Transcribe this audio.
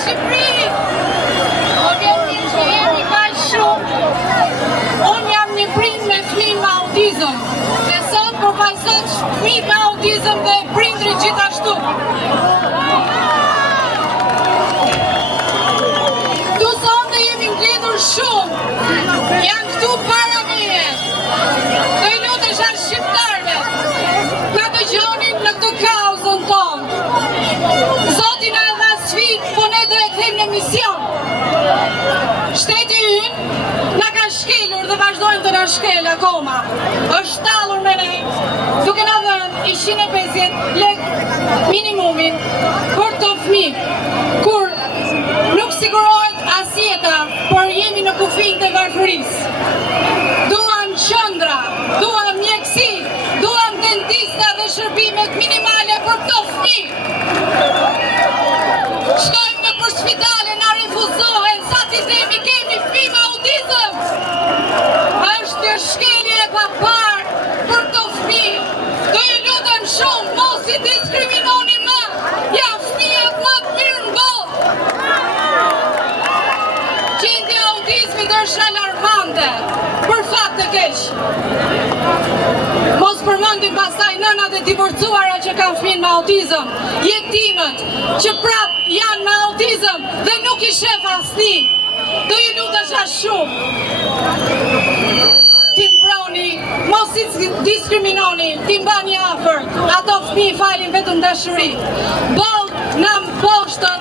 Shqipëri! O vjen mirë që jemi kaq shumë. Unë jam një prind me fëmijë me autizëm. Dhe sot përfaqësoj fëmijët me autizëm dhe prindrit gjithashtu. Tu sonte jemi ngritur shumë. Janë këtu para meje. Do i lutesh as shqiptarëve. Na dëgjonin në këtë kauzën tonë. Zoti na dha sfidë, po ne do e kthejmë në mision. Shteti ynë na ka shkelur dhe vazhdojnë të na shkel akoma. Është tallur me ne, duke na dhënë 150 lekë minimumin për të fëmijë, kur nuk sigurohet as jeta, por jemi në kufijtë e varfërisë. Duam qendra, duam mjeksi, duam dentista dhe shërbimet minimale për këto fëmijë. Shkojmë në për spitale, na refuzohen, sa ti themi kemi fëmijë me autizëm. Është një shkelje e papar për këto fëmijë. Do ju lutem shumë, mos i diskriminoni më. Ja fëmijët më të mirë në botë. Gjendja e autizmit është alarmante, për fat të keq. Mos përmendim pastaj nënat e divorcuara që kanë fëmijë me autizëm, jetimët që prap janë me autizëm dhe nuk i shef asnjë. Do ju lutesh as shumë. Ti mbroni, mos i diskriminoni, ti mbani afër. Ato fëmijë falin vetëm dashuri. Boll na mposhtët,